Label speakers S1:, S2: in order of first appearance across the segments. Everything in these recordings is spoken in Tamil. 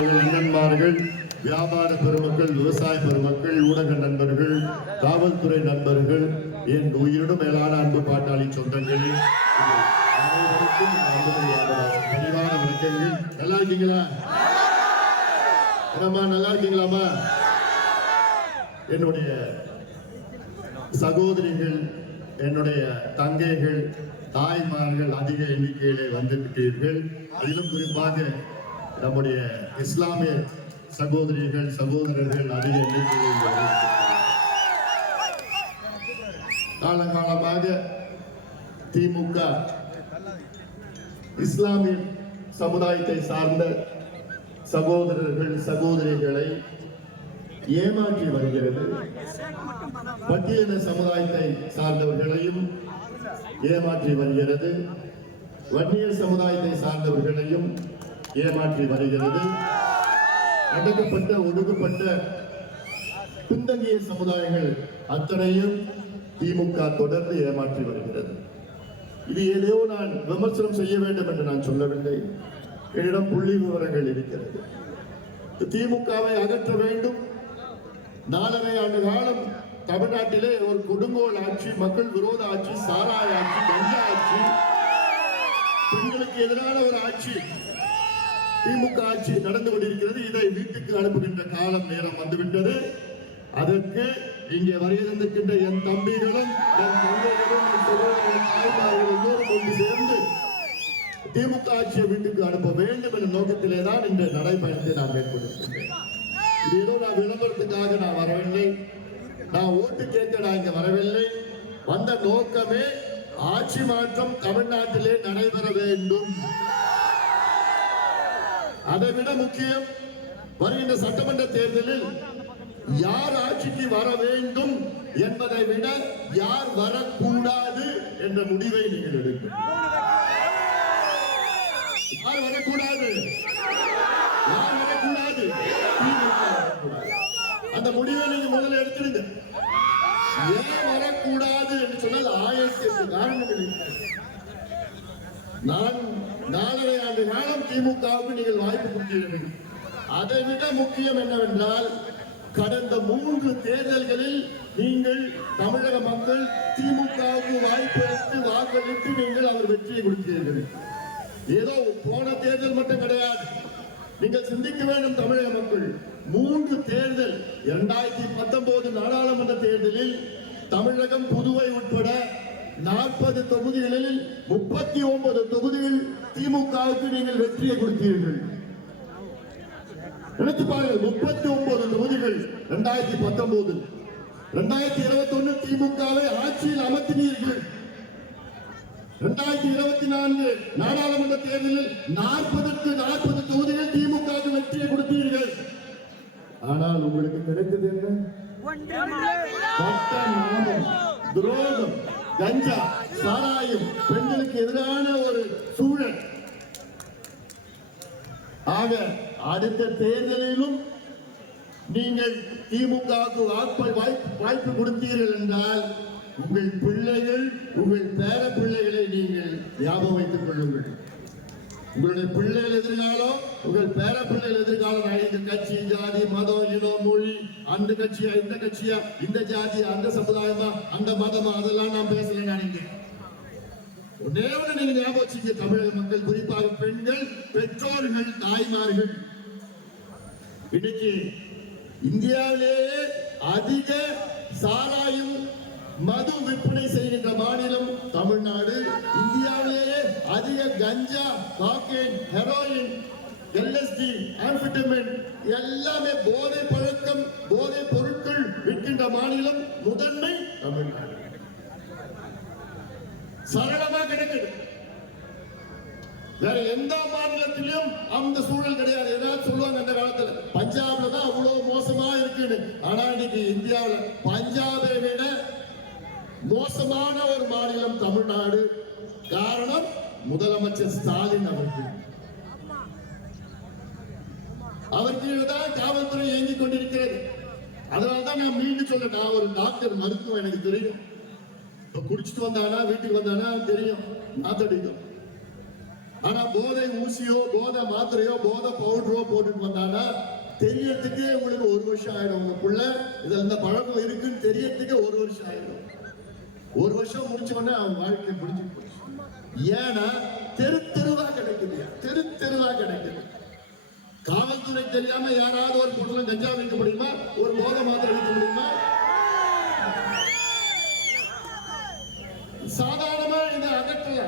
S1: அண்ணன்மார்கள் வியாபார பெருமக்கள் விவசாய பெருமக்கள் ஊடக நண்பர்கள் காவல்துறை நண்பர்கள் என் உயிரோடு மேலான அன்பு பாட்டாளி சொந்தங்கள் தெளிவான வணக்கங்கள். நல்லா இருக்கீங்களா? என்னம்மா நல்லா இருக்கீங்களாம்மா? என்னுடைய சகோதரிகள் என்னுடைய தங்கைகள் தாய்மார்கள் அதிக எண்ணிக்கையிலே வந்திருக்கிறீர்கள் அதிலும் குறிப்பாக நம்முடைய இஸ்லாமிய சகோதரிகள் சகோதரர்கள் அதிக எண்ணிக்கையில் காலங்காலமாக திமுக இஸ்லாமிய சமுதாயத்தை சார்ந்த சகோதரர்கள் சகோதரிகளை ஏமாற்றி வருகிறது. பட்டியல சமுதாயத்தை சார்ந்தவர்களையும் ஏமாற்றி வருகிறது. வன்னியர் சமுதாயத்தை சார்ந்தவர்களையும் ஏமாற்றி வருகிறது. அடக்கப்பட்ட ஒடுக்கப்பட்ட பின்தங்கிய சமுதாயங்கள் அத்தனையும் திமுக தொடர்ந்து ஏமாற்றி வருகிறது. இது ஏதோ நான் விமர்சனம் செய்ய வேண்டும் என்று நான் சொல்லவில்லை. என்னிடம் புள்ளி விவரங்கள் இருக்கிறது. திமுகவை அகற்ற வேண்டும். நாலரை ஆண்டு காலம் தமிழ்நாட்டிலே ஒரு கொடுங்கோல் ஆட்சி மக்கள் விரோத ஆட்சி சாராய ஆட்சி கஞ்சா ஆட்சி பெண்களுக்கு எதிரான ஒரு ஆட்சி திமுக ஆட்சி நடந்து கொண்டிருக்கிறது. இதை வீட்டுக்கு அனுப்புகின்ற காலம் நேரம் வந்துவிட்டது. அதற்கு இங்கே வரையிருந்திருக்கின்ற என் தம்பிகளும் என் தந்தைகளும் என் தாய்மார்கள் எல்லோரும் ஒன்று சேர்ந்து திமுக ஆட்சியை வீட்டுக்கு அனுப்ப வேண்டும் என்ற நோக்கத்திலே தான் இந்த நடைபயணத்தை நான் மேற்கொண்டிருக்கின்றேன். இது ஏதோ நான் விளம்பரத்துக்காக நான் வரவில்லை. நான் ஓட்டு கேட்க நான் இங்க வரவில்லை. வந்த நோக்கமே ஆட்சி மாற்றம் தமிழ்நாட்டிலே நடைபெற வேண்டும். அதை விட முக்கியம் வருகின்ற சட்டமன்ற தேர்தலில் யார் ஆட்சிக்கு வர வேண்டும் என்பதை விட யார் வரக்கூடாது என்ற முடிவை நீங்கள் எடுக்கும் யார் வரக்கூடாது? யார் வரக்கூடாது? அந்த முடிவை நீங்க முதல்ல எடுத்துடுங்க. ஏன் வரக்கூடாது என்று சொன்னால் ஆயிரத்தி எட்டு காரணங்கள் இருக்கிறது. நான் நாலரை ஆண்டு காலம் திமுகவுக்கு நீங்கள் வாய்ப்பு கொடுத்தீர்கள் அதை விட முக்கியம் என்னவென்றால் கடந்த மூன்று தேர்தல்களில் நீங்கள் தமிழக மக்கள் திமுகவுக்கு வாய்ப்பு அளித்து வாக்களித்து நீங்கள் அவர் வெற்றியை கொடுத்தீர்கள் ஏதோ போன தேர்தல் மட்டும் கிடையாது. நீங்கள் சிந்திக்க வேண்டும் தமிழக மக்கள். மூன்று தேர்தல் இரண்டாயிரத்தி பத்தொன்பது நாடாளுமன்ற தேர்தலில் தமிழகம் புதுவை உட்பட நாற்பது தொகுதிகளில் முப்பத்தி ஒன்பது தொகுதிகள் திமுகவுக்கு நீங்கள் வெற்றியை கொடுத்தீர்கள். நினைத்து பாருங்கள் முப்பத்தி ஒன்பது தொகுதிகள் இரண்டாயிரத்தி பத்தொன்பது. இரண்டாயிரத்தி இருபத்தி ஒண்ணு திமுகவை ஆட்சியில் அமர்த்தினீர்கள். இரண்டாயிரத்தி இருபத்தி நான்கு நாடாளுமன்ற தேர்தலில் நாற்பதுக்கு நாற்பது தொகுதிகள் திமுக வெற்றியை கொடுத்தீர்கள். ஆனால் உங்களுக்கு கிடைத்தது என்ன? துரோகம். கஞ்சா சாராயம் பெண்களுக்கு எதிரான ஒரு சூழல். ஆக அடுத்த தேர்தலிலும் நீங்கள் திமுகவுக்கு வாய்ப்பு வாய்ப்பு வாய்ப்பு கொடுத்தீர்கள் என்றால் உங்கள் பிள்ளைகள் உங்கள் பேர பிள்ளைகளை நீங்கள் ஞாபகம் வைத்துக் கொள்ளுங்கள். உங்களுடைய பிள்ளைகள் எதிர்காலம் உங்கள் பேர பிள்ளைகள் எதிர்காலம் ஐந்து கட்சி ஜாதி அந்த கட்சியா இந்த கட்சியா இந்த ஜாதியா அந்த சமுதாயமா அந்த மதமா அதெல்லாம் நான் பேசல நினைக்கிறேன் ஒன்னே நீங்க ஞாபகம் தமிழக மக்கள் குறிப்பாக பெண்கள் பெற்றோர்கள் தாய்மார்கள். இன்னைக்கு இந்தியாவிலேயே அதிக சாராயம் மது விற்பனை செய்கின்ற மாநிலம் தமிழ்நாடு. இந்தியாவிலேயே அதிக கஞ்சா காக்கேன் ஹெரோயின் எல்எஸ்டி ஆம்பிட்டமின் எல்லாமே போதை பழக்கம் போதை பொருட்கள் விற்கின்ற மாநிலம் முதன்மை தமிழ்நாடு. சரளமா கிடைக்குது. வேற எந்த மாநிலத்திலும் அந்த சூழல் கிடையாது. ஏதாவது சொல்லுவாங்க அந்த காலத்துல பஞ்சாப்ல தான் அவ்வளவு மோசமா இருக்குன்னு. ஆனா இன்னைக்கு இந்தியாவுல பஞ்சாபை விட மோசமான ஒரு மாநிலம் தமிழ்நாடு. காரணம் முதலமைச்சர் ஸ்டாலின் அவர்கள். அவர் கீழே தான் காவல்துறை இயங்கிக் கொண்டிருக்கிறது. அதனாலதான் நான் மீண்டும் சொல்ல நான் ஒரு டாக்டர் மருத்துவம் எனக்கு தெரியும். இப்ப குடிச்சிட்டு வந்தானா வீட்டுக்கு வந்தானா தெரியும். மாத்தடிக்கும். ஆனா போதை ஊசியோ போதை மாத்திரையோ போதை பவுடரோ போட்டுட்டு வந்தானா தெரியறதுக்கே உங்களுக்கு ஒரு வருஷம் ஆயிடும். உங்களுக்குள்ள இதுல இந்த பழக்கம் இருக்குன்னு தெரியறதுக்கே ஒரு வருஷம் ஆயிடும். ஒரு வருஷம் முடிச்ச உடனே அவன் வாழ்க்கை முடிஞ்சு போச்சு. ஏன்னா தெரு தெரு கிடைக்குது தெரு தெருவா கிடைக்குது காவல்துறை தெரியாம யாராவது ஒரு பொருளும் கஞ்சா வைக்க முடியுமா? ஒரு போதை மாத்திரை வைக்க முடியுமா? சாதாரணமா இதை அகற்றல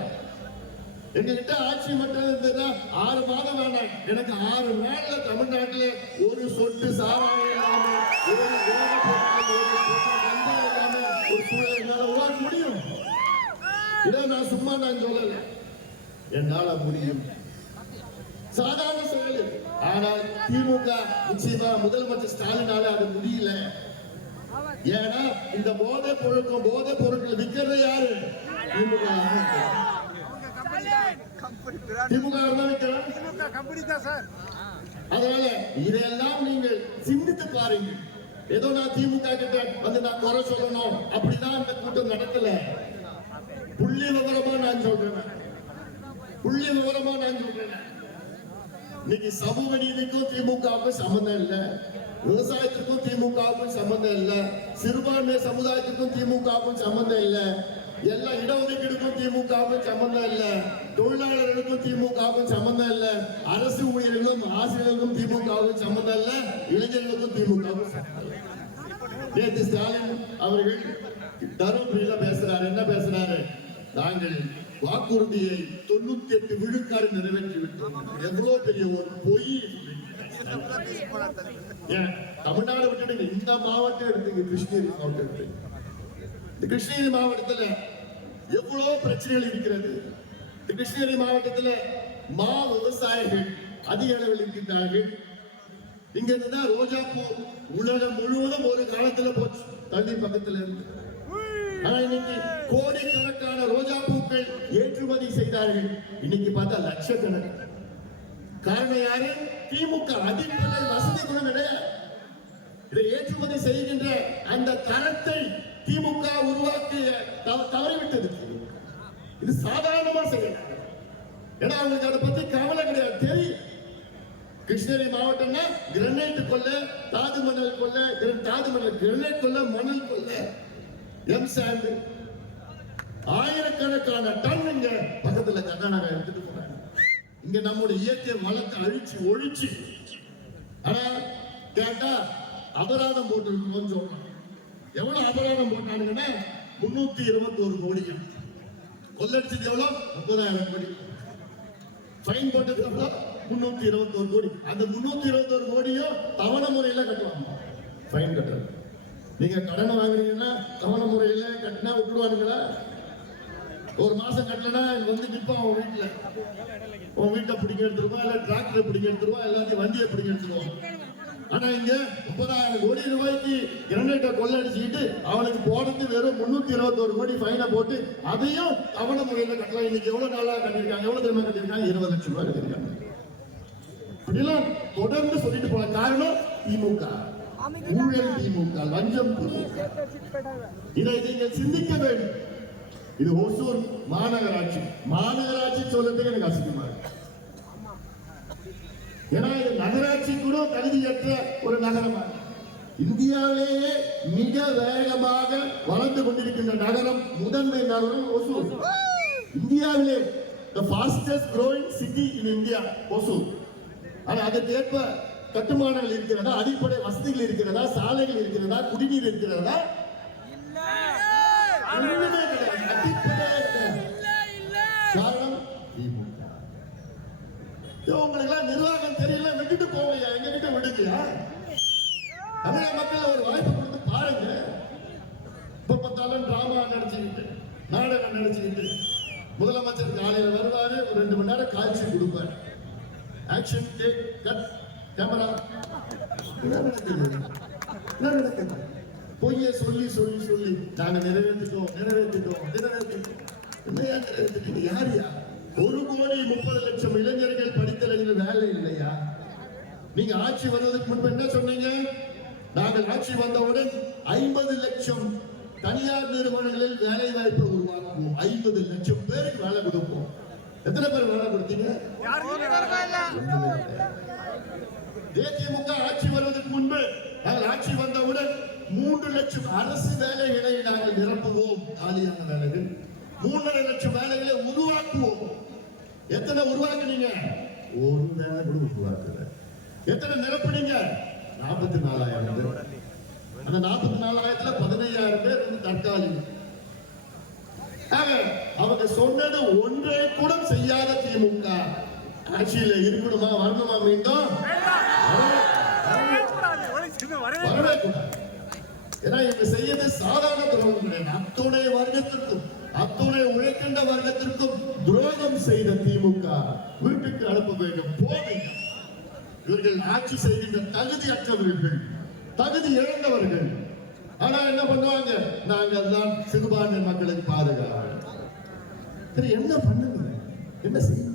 S1: எங்ககிட்ட ஆட்சி மட்டும் இருந்ததுன்னா ஆறு மாதம் வேண்டாம். எனக்கு ஆறு நாள்ல தமிழ்நாட்டுல ஒரு சொட்டு சாராயம் இல்லாம ஒரு ஒரு இல்லாம ஒரு சூழலை என்னால உருவாக்க முடியும். இதை நான் சும்மா நான் சொல்லல. என்னால முடியும். சாதாரண செயல் ஆனால் திமுக நிச்சயமா முதலமைச்சர் ஸ்டாலினால அது முடியல. ஏன்னா இந்த போதை பொருட்கள் போதை பொருட்கள் விற்கிறது யாரு? திமுக. திமுக
S2: திமுக கம்பெனி தான் சார்
S1: அதனால இதையெல்லாம் நீங்கள் சிந்தித்து பாருங்கள். ஏதோ நான் திமுக கிட்ட வந்து நான் குறை சொல்லணும். அப்படிதான் அந்த கூட்டம் நடக்கல. புள்ளி விவரமா நான் சொல்றேன். புள்ளி விவரமா நான் சொல்றேன். இன்னைக்கு சமூக நீதிக்கும் திமுகவுக்கும் சம்பந்தம் இல்லை. விவசாயத்துக்கும் திமுகவுக்கும் சம்பந்தம் இல்லை. சிறுபான்மை சமுதாயத்துக்கும் திமுகவுக்கும் சம்பந்தம் இல்லை. எல்லா இடஒதுக்கீடுக்கும் திமுகவுக்கும் சம்பந்தம் இல்லை. தொழிலாளர்களுக்கும் திமுகவுக்கும் சம்பந்தம் இல்லை. அரசு ஊழியர்களும் ஆசிரியர்களுக்கும் திமுகவுக்கும் சம்பந்தம் இல்லை. இளைஞர்களுக்கும் திமுகவுக்கும் நேற்று ஸ்டாலின் அவர்கள் தருமபுரியில பேசுறாரு. என்ன பேசுறாரு? நாங்கள் வாக்குறுதியை தொண்ணூத்தி எட்டு விழுக்காடு நிறைவேற்றிவிட்டோம் எவ்வளவு பெரிய ஒரு பொய் ஏன், தமிழ்நாடு விட்டுடுங்க இந்த மாவட்டம் எடுத்துங்க கிருஷ்ணகிரி மாவட்டம் எடுத்துங்க இந்த கிருஷ்ணகிரி மாவட்டத்துல எவ்வளவு பிரச்சனைகள் இருக்கிறது? இந்த கிருஷ்ணகிரி மாவட்டத்துல மா விவசாயிகள் அதிக அளவில் இருக்கின்றார்கள். இங்க இருந்துதான் ரோஜா பூ உலகம் முழுவதும் ஒரு காலத்துல போச்சு. தண்ணி பக்கத்துல இருந்து. ஆனா இன்னைக்கு கோடிக்கணக்கான ரோஜா பூக்கள் ஏற்றுமதி செய்தார்கள். இன்னைக்கு பார்த்தா லட்சக்கணக்கு. காரணம் யாரு? திமுக அடிப்படை வசதி கூட கிடையாது இதை ஏற்றுமதி செய்கின்ற அந்த தரத்தை திமுக உருவாக்கிய தவ- தவறிவிட்டது. இது சாதாரணமா செய்யலாம் ஏன்னா அவங்களுக்கு அதை பத்தி கவலை கிடையாது. தெரியும் கிருஷ்ணகிரி மாவட்டம்னா கிரனைட் கொள்ள தாது மணல் கொல்ல தாது மணல் கிரனைட் கொல்ல மணல் கொல்ல எம் சாண்டு. ஆயிரக்கணக்கான டன் இங்க பக்கத்துல கர்நாடகா எடுத்துட்டு போறாங்க. இங்க நம்முடைய இயற்கை வளத்தை அழிச்சு ஒழிச்சு. ஆனா கேட்டா அபராதம் போட்டு சொல்றாங்க. எவ்வளவு அபராதம் போட்டானுங்கன்னா முன்னூத்தி இருபத்தி ஒரு கோடிங்க. கொள்ளடிச்சது எவ்வளவு முப்பதாயிரம் கோடி. ஃபைன் போட்டது எவ்வளோ முன்னூத்தி இருபத்தோரு கோடி. அந்த முன்னூத்தி இருபத்தோரு கோடியும் தவணை முறையில கட்டுவாங்க. ஃபைன் கட்டுறது. நீங்க கடன் வாங்குறீங்கன்னா தவணை முறையில கட்டினா விட்டுடுவானுங்களா ஒரு மாசம் கட்டலனா வந்து நிற்பான் உன் வீட்டுல. உன் வீட்டை பிடிக்க எடுத்துருவா இல்ல டிராக்டரை பிடிக்க எடுத்துருவா எல்லாத்தையும் வண்டியை பிடிக்க எடுத்துருவோம் ஆனா இங்க முப்பதாயிரம் கோடி ரூபாய்க்கு கிரனைட்டை கொள்ளடிச்சுக்கிட்டு அவனுக்கு போடுறது வெறும் முன்னூத்தி இருபத்தோரு கோடி ஃபைனை போட்டு அதையும் தவணை முறையில கட்டலாம். இன்னைக்கு எவ்வளவு நாளா கட்டிருக்காங்க எவ்வளவு தெரியுமா கட்டிருக்காங்க இருபது லட்சம் ரூபாய் கட்டிருக்காங்க இப்படிலாம் தொடர்ந்து சொல்லிட்டு போன காரணம் திமுக. ஊழல் திமுக லஞ்சம் இதை நீங்கள் சிந்திக்க வேண்டும். இது ஒசூர் மாநகராட்சி. மாநகராட்சி சொல்றதுக்கு எனக்கு அசிங்கமா இருக்கு. ஏன்னா இது நகராட்சி கூட தகுதியற்ற ஒரு நகரமா. இந்தியாவிலேயே மிக வேகமாக வளர்ந்து கொண்டிருக்கின்ற நகரம் முதன்மை நகரம் ஒசூர். இந்தியாவிலே the fastest growing city in India Hosur. ஆனா அதற்கு ஏற்ப கட்டுமானங்கள் இருக்கிறதா அடிப்படை வசதிகள் இருக்கிறதா சாலைகள் இருக்கிறதா குடிநீர் இருக்கிறதா? ஒண்ணுமே கிடையாது. அடிப்படையே கிடையாது. காரணம் திமுக. உங்களுக்கு நிர்வாகம் தெரியல விட்டுட்டு போவையா எங்க கிட்ட விடுங்கயா தமிழக மக்கள் ஒரு வாய்ப்பு கொடுத்து பாருங்க. இப்ப பார்த்தாலும் டிராமா நினைச்சுக்கிட்டு நாடகம் நினைச்சுக்கிட்டு முதலமைச்சர் காலையில் வருவாரு ஒரு ரெண்டு மணி நேரம் காட்சி கொடுப்பாரு. Action take cut camera. என்ன நடக்குது என்ன நடக்குது பொய்ய சொல்லி சொல்லி சொல்லி. நாங்க நிறைவேற்றிட்டோம் நிறைவேற்றிட்டோம் நிறைவேற்றிட்டோம். என்னையா நிறைவேற்றிட்டீங்க? யாரியா? ஒரு கோடி முப்பது லட்சம் இளைஞர்கள் படித்த இளைஞர்கள் வேலை இல்லையா? நீங்க ஆட்சி வருவதற்கு முன்பு என்ன சொன்னீங்க? நாங்கள் ஆட்சி வந்தவுடன் ஐம்பது லட்சம் தனியார் நிறுவனங்களில் வேலை வாய்ப்பை உருவாக்குவோம். ஐம்பது லட்சம் பேருக்கு வேலை கொடுப்போம். எத்தனை பேர் வேலை கொடுத்தீங்க?
S2: யாருக்குமே
S1: தேதிமுக ஆட்சி வருவதற்கு முன்பு நாங்கள் ஆட்சி வந்தவுடன் மூன்று லட்சம் அரசு வேலைகளை நாங்கள் நிரப்புவோம். காலியான வேலைகள். மூன்றரை லட்சம் வேலைகளை உருவாக்குவோம். எத்தனை உருவாக்குனீங்க? ஒரு வேலை கூட உருவாக்குற எத்தனை நிரப்புனீங்க? நாற்பத்தி நாலாயிரம் பேர். அந்த நாற்பத்தி நாலாயிரத்துல பதினையாயிரம் பேர் வந்து தற்காலிகம். அவங்க சொன்னது ஒன்றை கூட செய்யாத திமுக ஆட்சியில இருக்கணுமா? வரணுமா மீண்டும்? வரவே-
S2: கூடாது.
S1: ஏன்னா இவங்க செய்யறது சாதாரண துரோகம் கிடையாது. அத்துணை வர்க்கத்திற்கும் அத்துணை உழைக்கின்ற வர்க்கத்திற்கும் துரோகம் செய்த திமுக வீட்டுக்கு அனுப்ப வேண்டும். போக இவர்கள் ஆட்சி செய்கின்ற தகுதியற்றவர்கள் தகுதி இழந்தவர்கள். ஆனா என்ன பண்ணுவாங்க? நாங்கள் தான் சிறுபான்மை மக்களுக்கு பாதுகாவல் சரி என்ன பண்ணுங்க? என்ன செய்யுங்க